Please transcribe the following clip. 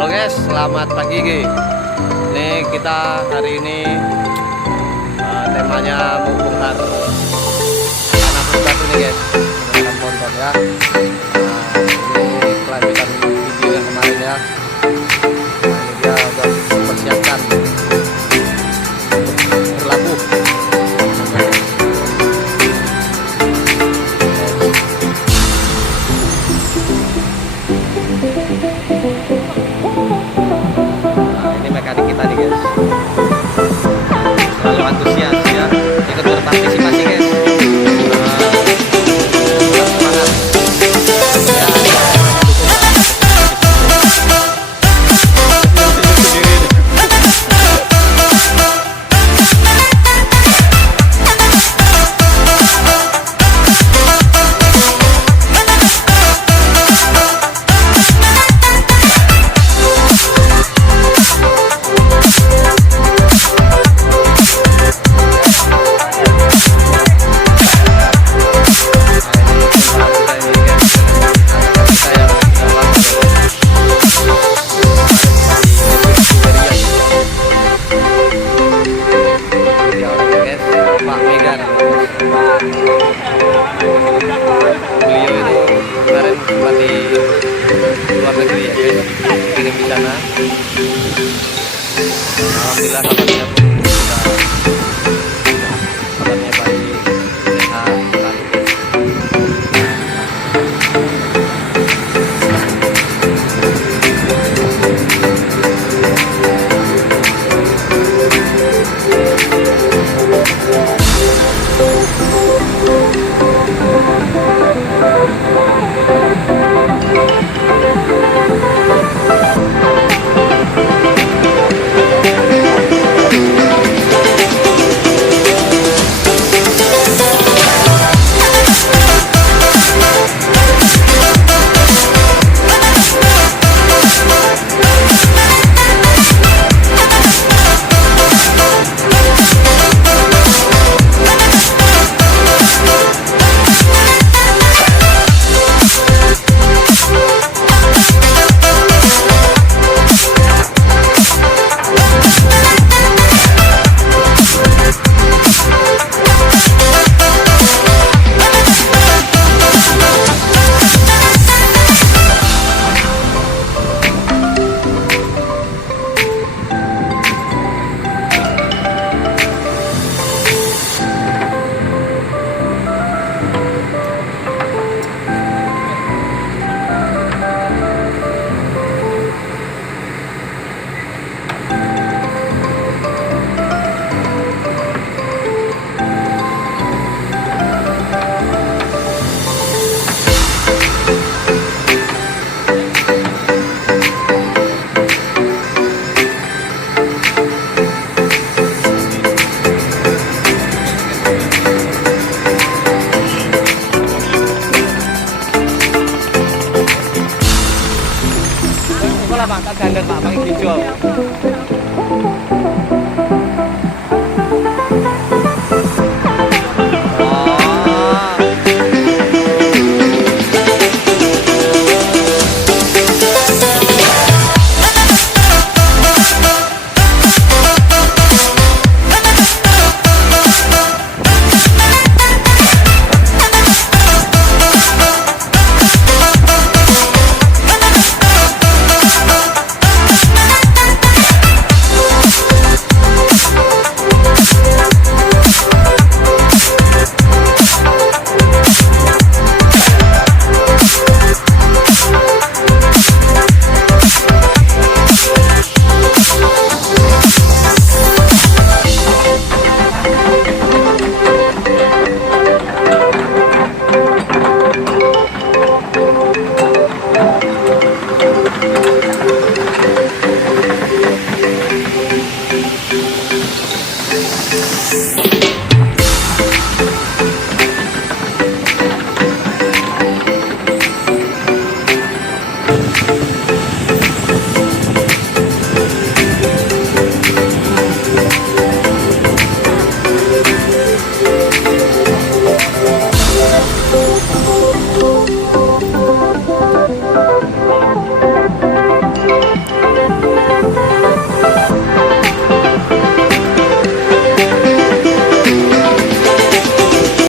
Halo guys, selamat pagi guys. Ini kita hari ini temanya mau bongkar tanah batu nih guys, menggunakan ponton ya. Ini kelanjutan video yang kemarin ya. Nah, ini dia udah dipersiapkan untuk berlabuh. Mekanik kita nih guys, selalu antusias ya, ikut berpartisipasi guys. Semangat ya, beliau itu kemarin sempat di luar negeri ya guys, kirim di sana. Alhamdulillah kabarnya sudah kabarnya baik, sehat selalu guys. Pak, tak gandeng Pak, pakai hijau.